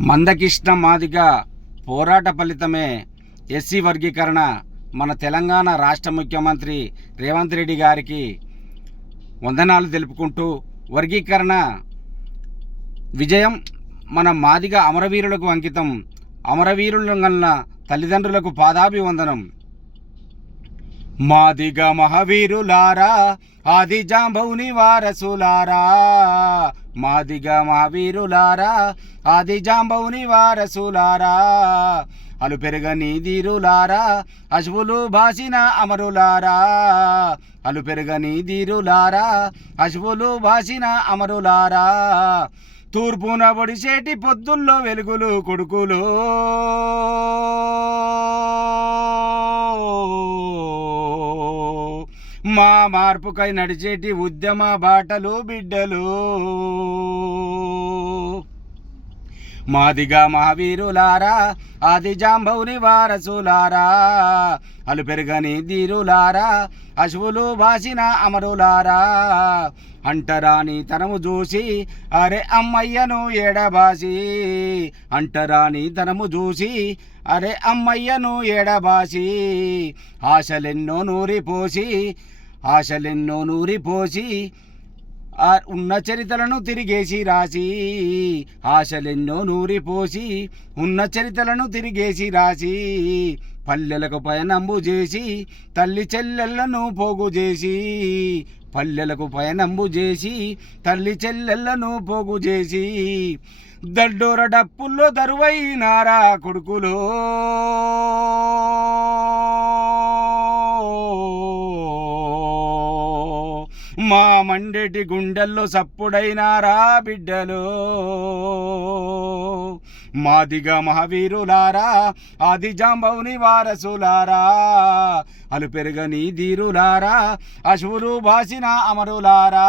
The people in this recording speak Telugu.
మందకృష్ణ మాదిగ పోరాట ఫలితమే ఎస్సీ వర్గీకరణ. మన తెలంగాణ రాష్ట్ర ముఖ్యమంత్రి రేవంత్ రెడ్డి గారికి వందనాలు తెలుపుకుంటూ, వర్గీకరణ విజయం మన మాదిగ అమరవీరులకు అంకితం. అమరవీరుల గన్న తల్లిదండ్రులకు పాదాభివందనం. మాదిగ మహావీరులారా, ఆది జాంబవుని వారసులారా. మాదిగ మహావీరులారా, ఆది జాంబవుని వారసులారా. అలు పెరగని ధీరులారా, అశ్వులు భాసిన అమరులారా. అలు పెరగని ధీరులారా, అశ్వులు భాసిన అమరులారా. తూర్పున ఒడిసేటి పొద్దుల్లో వెలుగులు కొడుకులు. మా మార్పుకై నడిచేటి ఉద్యమ బాటలు బిడ్డలు. మాదిగ మహావీరులారా, ఆది జాంబవుని వారసులారా. అలు పెరగని ధీరులారా, అశ్వులు భాసిన అమరులారా. అంటరాని తనము చూసి అరే అమ్మయ్యను ఎడబాసి. అంటరాని తనము చూసి అరే అమ్మయ్యను ఎడబాసి. ఆశలెన్నో నూరిపోసి, ఆశలెన్నో నూరిపోసి ఉన్న చరితలను తిరిగేసి రాసి. ఆశలెన్నో నూరిపోసి ఉన్న చరితలను తిరిగేసి రాసి. పల్లెలకు పయనంబు చేసి తల్లి చెల్లెళ్లను పోగు చేసి. పల్లెలకు పయనంబు చేసి తల్లి చెల్లెళ్లను పోగు చేసి. దడ్డోర డప్పుల్లో దరువైనారా కొడుకులో. మా మండేటి గుండెల్లో సప్పుడైనారా బిడ్డలు. మాదిగ మహావీరులారా, ఆది జాంబవుని వారసులారా. అలు పెరగని ధీరులారా, అశ్వులు భాసిన అమరులారా.